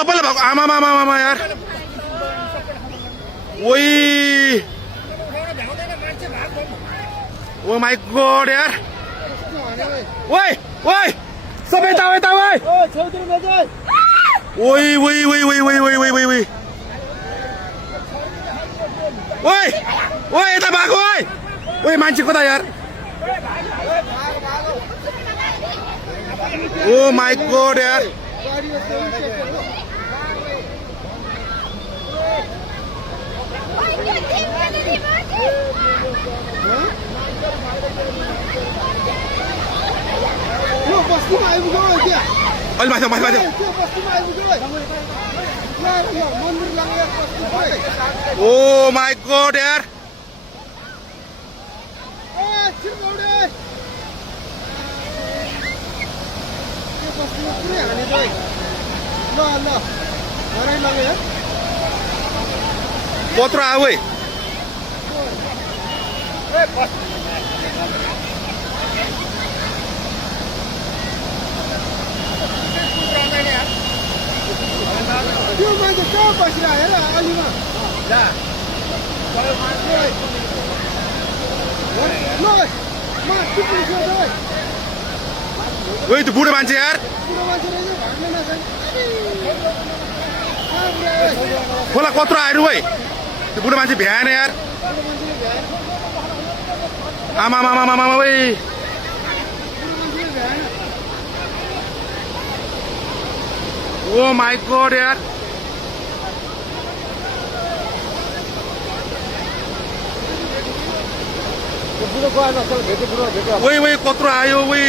सबैले भएको आमा यार ओइ ओ माई गॉड यार ओइ ओइ सबै यता यता ओइ ओइ ओइ ओइ ओइ ओइ ओइ ओइ ओइ ओइ ओइ ओइ यता भागो ओइ ओइ मान्छे कता यार ओ माई गॉड यार अलि माथि माथि माथि ओ माई गॉड यार कत्रो आऊ है त्यो मान्छे कहाँ बसिरहेको हेर अलिमा ओइ त्यो बुढो मान्छे यार खोला कत्रो आएर है त्यो बुढो मान्छे भ्याएन यार आमा मामा मामा ओइ ओ माई गॉड यार ओइ ओइ कत्रो आयो ओइ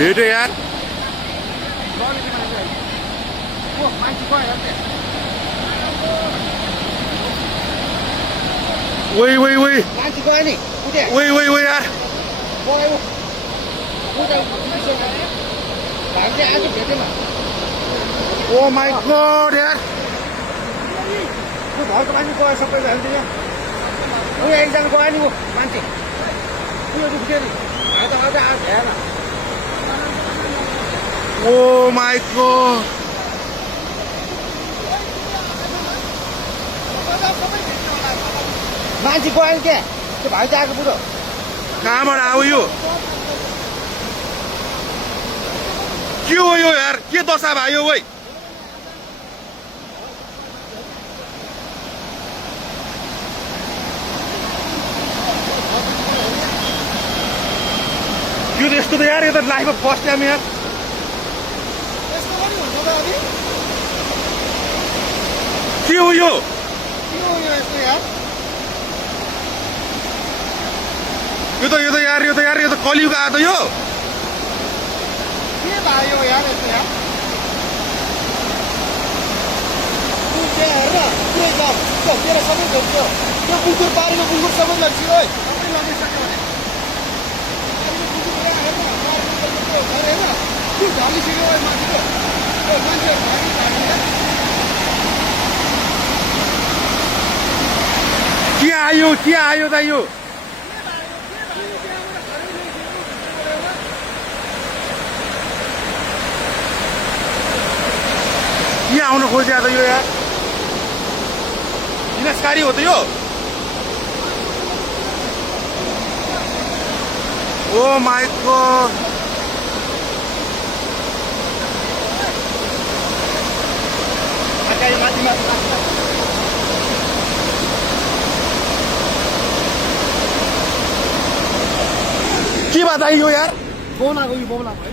भेट्यो यार ओइ ओइ ओइ ओइ ओइ ओइ यार ओ माई गॉड यार घरको मान्छे गयो सबै एकजना गयो नि ऊ मान्छे उयो दुख्यो नि आज भ्याएन ओ माई गॉड मान्छे गयो नि क्या त्यो भाइ त आएको बुढो कहाँबाट आऊ यो के हो यो यार के दशा भयो ओइ यो त यस्तो त यार यो त लाइफमा फर्स्ट टाइम यार के हो यो यो त कलियुग आयो त यो के भयो यार यस्तो यार हेर तेरो सबै भेट्यो त्यो बुकुर पारेको बुकुर सबै लग्यो है सबै लगिसक्यो त्यो झलिसक्यो मान्छेको मान्छे के आयो त यो के आउन खोज्या त यो यार विनाशकारी हो त यो ओ माई गॉड के बात आयो यार बोन आएको यो बोन आएको है